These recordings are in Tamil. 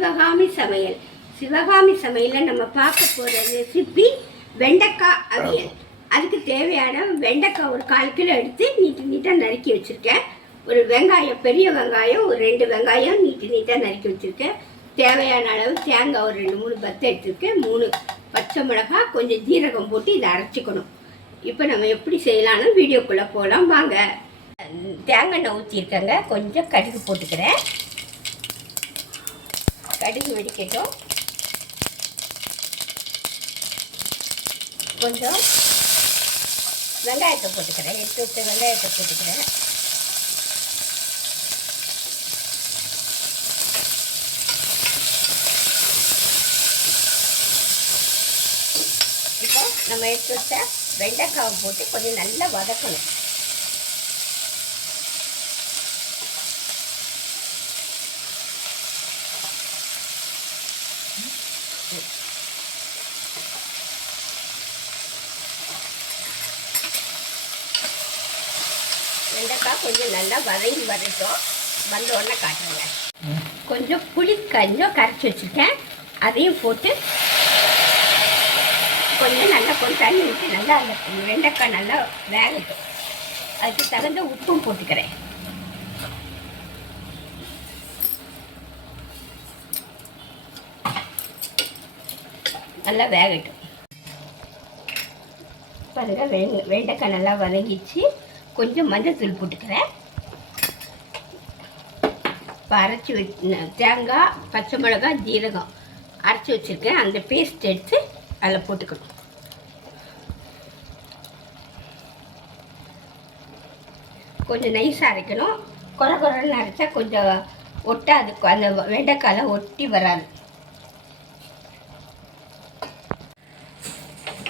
சிவகாமி சமையல். சிவகாமி சமையலில் நம்ம பார்க்க போகிற ரெசிபி வெண்டைக்காய் அவியல். அதுக்கு தேவையான வெண்டைக்காய் ஒரு 1/4 கிலோ எடுத்து நீட்டாக நறுக்கி வச்சுருக்கேன். ஒரு வெங்காயம், பெரிய வெங்காயம் ஒரு 2 வெங்காயம் நீட்டாக நறுக்கி வச்சுருக்கேன். தேவையான அளவு தேங்காய் ஒரு 2-3 பத்தை எடுத்துருக்கேன். 3 பச்சை மிளகாய், கொஞ்சம் ஜீரகம் போட்டு இதை அரைச்சிக்கணும். இப்போ நம்ம எப்படி செய்யலான்னு வீடியோக்குள்ளே போகலாம் வாங்க. தேங்காய் எண்ணெய் ஊற்றிருக்கேங்க. கொஞ்சம் கடுகு போட்டுக்கிறேன். கடுகு வெடிக்கட்டும். கொஞ்சம் வெங்காயத்தை போட்டுக்கிறேன். எடுத்து வச்ச வெங்காயத்தை போட்டுக்கிறேன். இப்போ நம்ம எடுத்து வச்ச வெண்டைக்காவை போட்டு கொஞ்சம் நல்லா வதக்கணும். வெண்டைக்காய் கொஞ்சம் நல்லா வதங்கி வரட்டும். வந்த உடனே காட்டுறேங்க. கொஞ்சம் புளி கொஞ்சம் கரைச்சி வச்சுருக்கேன். அதையும் போட்டு கொஞ்சம் நல்லா கொஞ்சம் தண்ணி ஊற்றி நல்லா அந்த வெண்டைக்காய் நல்லா வேகட்டும். அதுக்கு தகுந்த உப்பும் போட்டுக்கிறேன். நல்லா வேகட்டும். பாருங்க, வெண்டைக்காய் நல்லா வதங்கிச்சு. கொஞ்சம் மஞ்சள் தூள் போட்டுக்கிறேன். இப்போ அரைச்சி தேங்காய், பச்சை மிளகாய், ஜீரகம் அரைச்சி வச்சுருக்கேன். அந்த பேஸ்ட் எடுத்து அதில் போட்டுக்கணும். கொஞ்சம் நைஸாக அரைக்கணும். குறைன்னு அரைச்சா கொஞ்சம் ஒட்டாது, அந்த வெண்டைக்காயில் ஒட்டி வராது.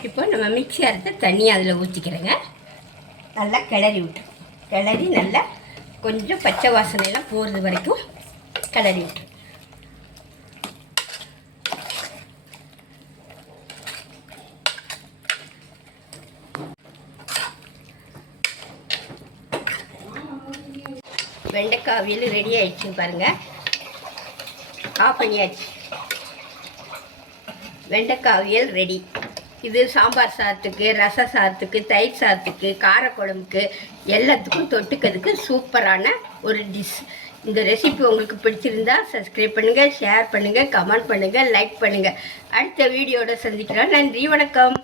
இப்போ நம்ம மிக்ஸி அரைத்த தண்ணியை அதில் ஊற்றிக்கிறேங்க. நல்லா கிளறி விட்டுரும். கிளறி நல்லா கொஞ்சம் பச்சை வாசனையெல்லாம் போகிறது வரைக்கும் கிளறி விட்டுரும். வெண்டைக்காய் அவியல் ரெடி ஆகிடுச்சுன்னு பாருங்கள். ஆஃப் பண்ணியாச்சு. வெண்டைக்காய் அவியல் ரெடி. இது சாம்பார் சாதத்துக்கு, ரச சாதத்துக்கு, தயிர் சாதத்துக்கு, காரக்குழம்புக்கு எல்லாத்துக்கும் தொட்டுக்கிறதுக்கு சூப்பரான ஒரு டிஷ். இந்த ரெசிபி உங்களுக்கு பிடிச்சிருந்தா சப்ஸ்கிரைப் பண்ணுங்கள், ஷேர் பண்ணுங்கள், கமெண்ட் பண்ணுங்கள், லைக் பண்ணுங்கள். அடுத்த வீடியோட சந்திக்கிறோம். நன்றி, வணக்கம்.